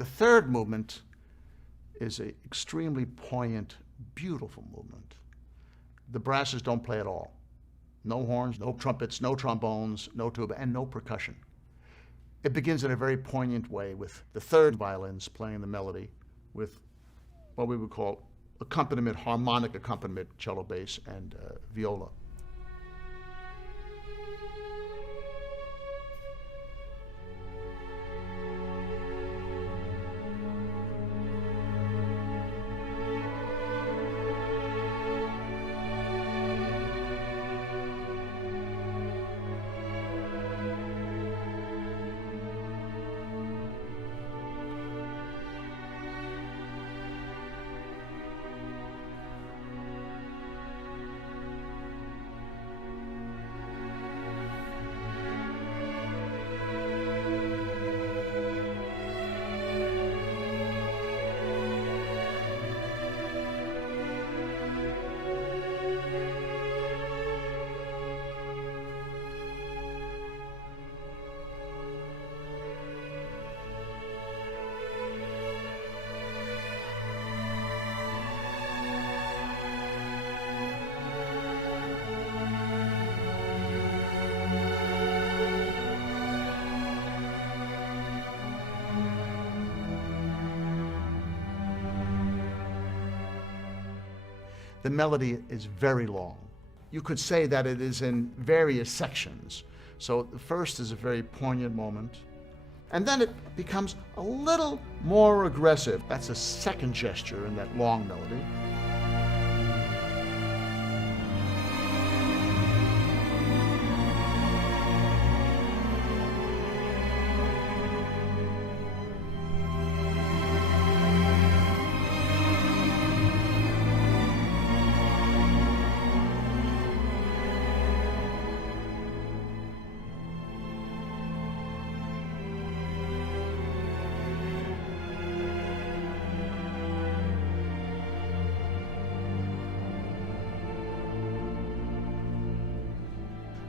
The third movement is an extremely poignant, beautiful movement. The brasses don't play at all. No horns, no trumpets, no trombones, no tuba, and no percussion. It begins in a very poignant way with the third violins playing the melody with what we would call accompaniment, harmonic accompaniment, cello, bass, and viola. The melody is very long. You could say that it is in various sections. So the first is a very poignant moment, and then it becomes a little more aggressive. That's a second gesture in that long melody.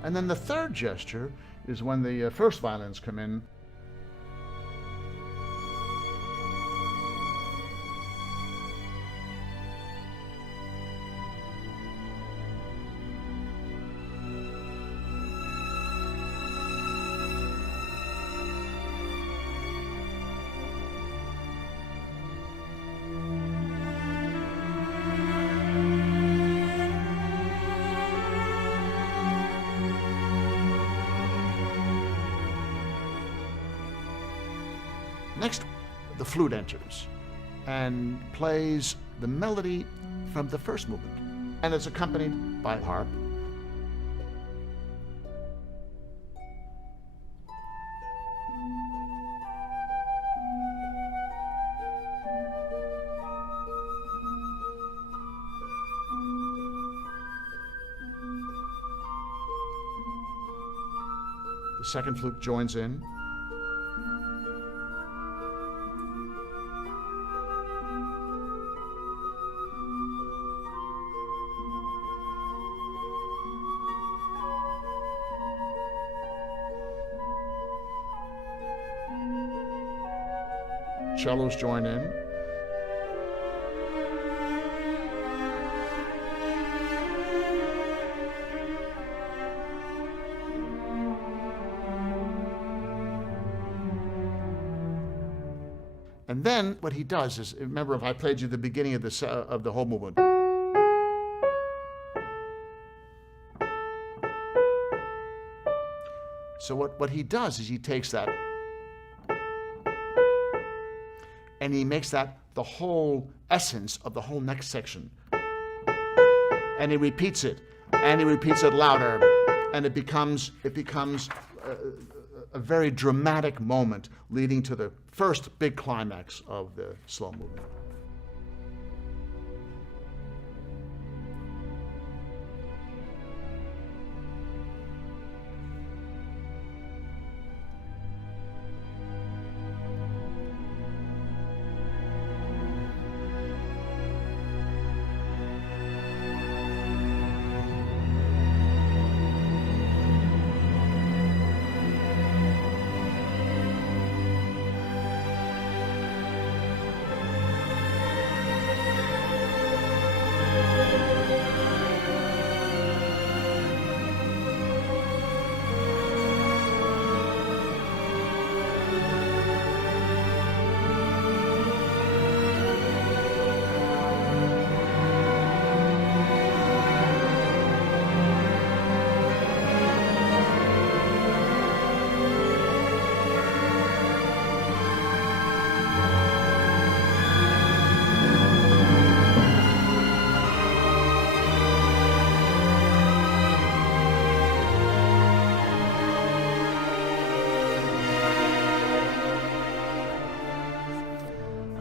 And then the third gesture is when the first violins come in. Next, the flute enters and plays the melody from the first movement, and it's accompanied by harp. The second flute joins in. Cellos join in. And then what he does is, remember, if I played you the beginning of the whole movement. So what he does is he takes that and he makes that the whole essence of the whole next section. And he repeats it, and he repeats it louder, and it becomes a very dramatic moment leading to the first big climax of the slow movement.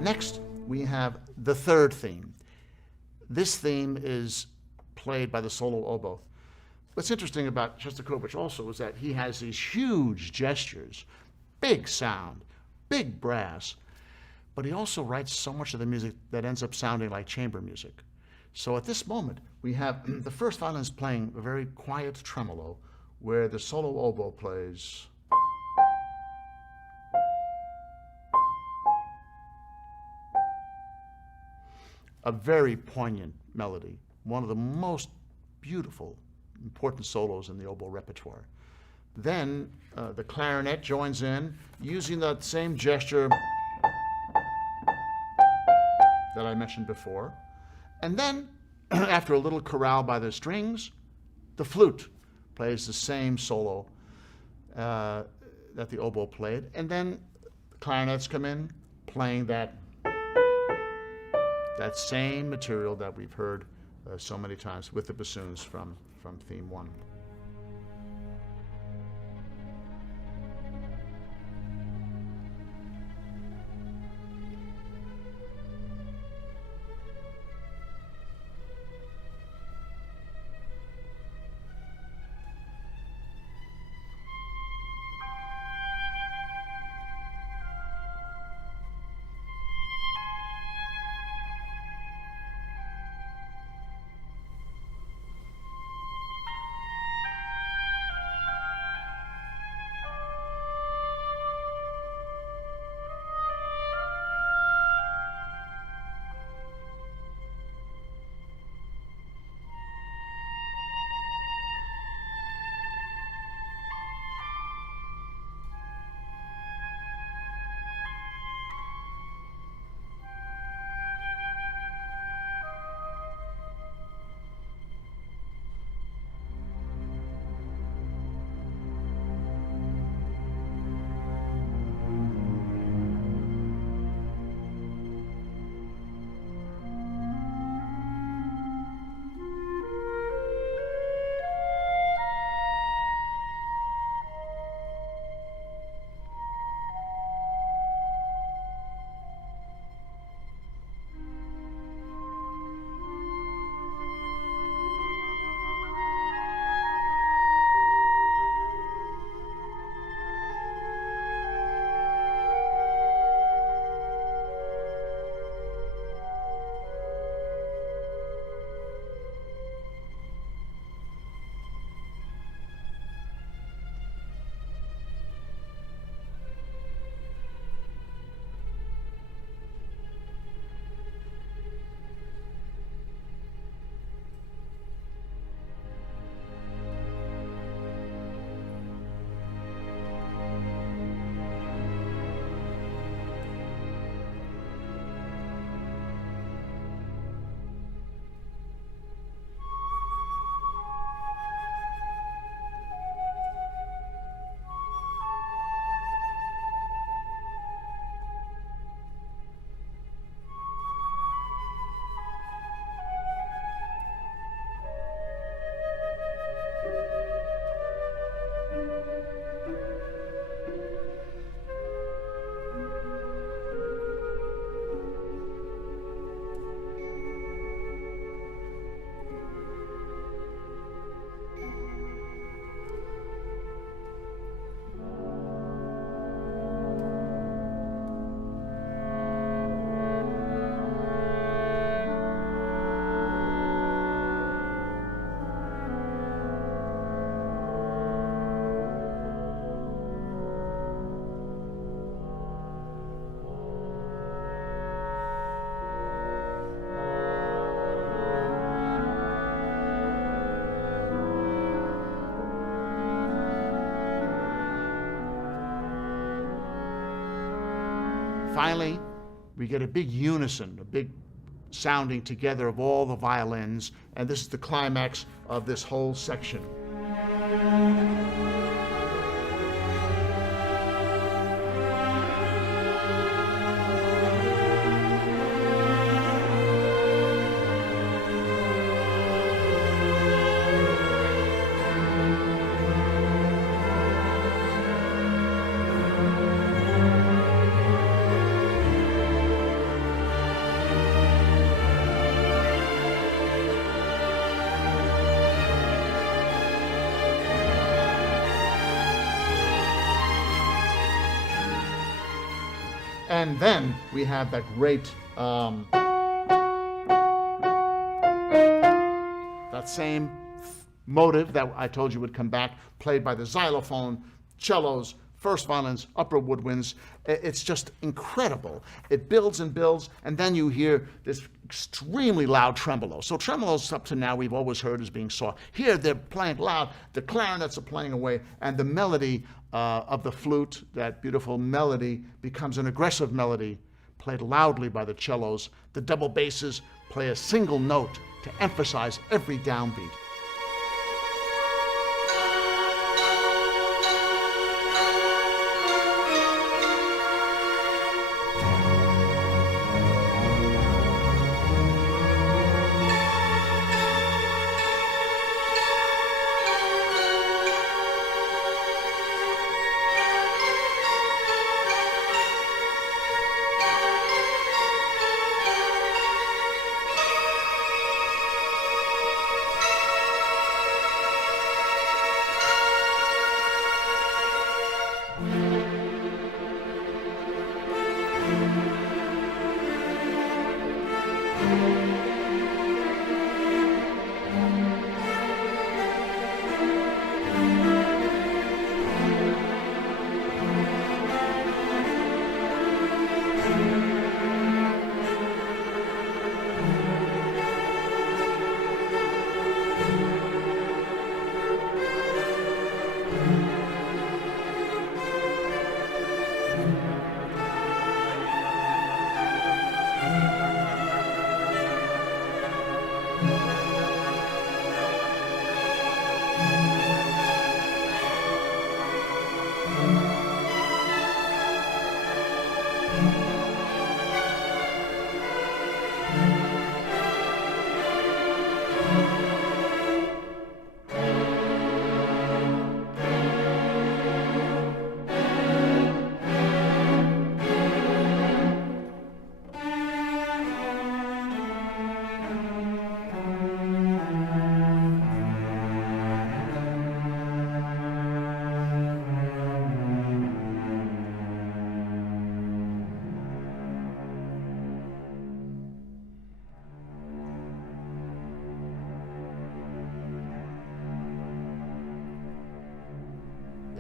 Next, we have the third theme. This theme is played by the solo oboe. What's interesting about Shostakovich also is that he has these huge gestures, big sound, big brass, but he also writes so much of the music that ends up sounding like chamber music. So at this moment, we have the first violinist playing a very quiet tremolo where the solo oboe plays. A very poignant melody, one of the most beautiful, important solos in the oboe repertoire. Then the clarinet joins in using that same gesture that I mentioned before. And then, after a little chorale by the strings, the flute plays the same solo that the oboe played. And then the clarinets come in playing that same material that we've heard so many times with the bassoons from theme 1. Finally, we get a big unison, a big sounding together of all the violins, and this is the climax of this whole section. And then we have that great, that same motive that I told you would come back, played by the xylophone, cellos, first violins, upper woodwinds. It's just incredible. It builds and builds, and then you hear this extremely loud tremolo. So tremolos up to now we've always heard as being soft. Here they're playing loud, the clarinets are playing away, and the melody of the flute, that beautiful melody, becomes an aggressive melody played loudly by the cellos. The double basses play a single note to emphasize every downbeat.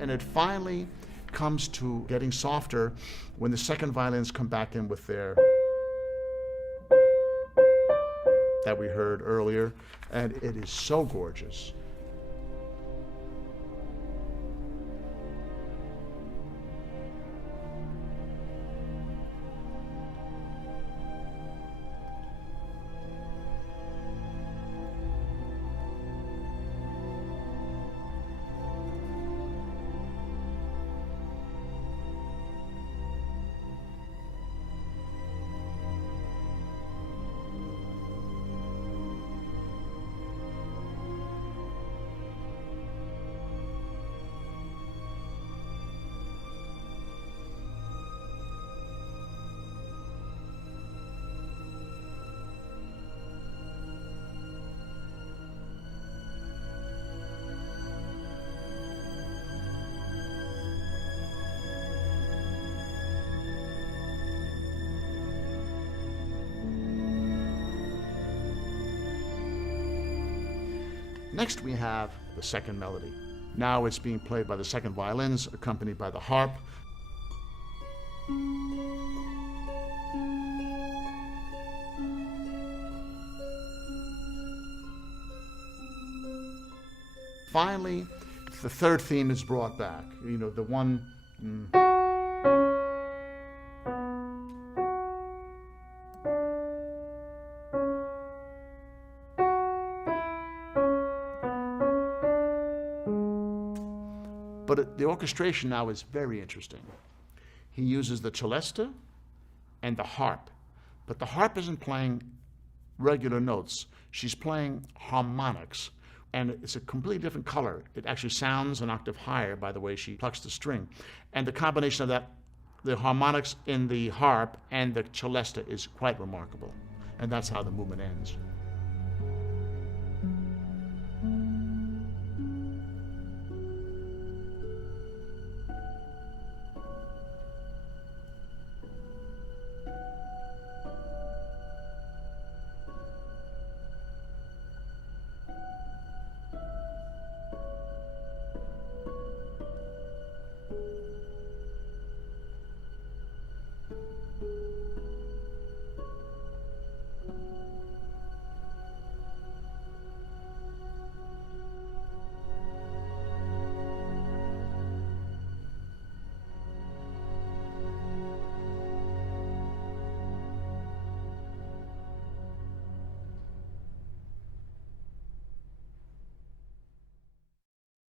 And it finally comes to getting softer when the second violins come back in with their that we heard earlier, and it is so gorgeous. Next we have the second melody. Now it's being played by the second violins, accompanied by the harp. Finally, the third theme is brought back. You know, the one... But the orchestration now is very interesting. He uses the celesta and the harp, but the harp isn't playing regular notes. She's playing harmonics, and it's a completely different color. It actually sounds an octave higher by the way she plucks the string. And the combination of that, the harmonics in the harp and the celesta, is quite remarkable. And that's how the movement ends.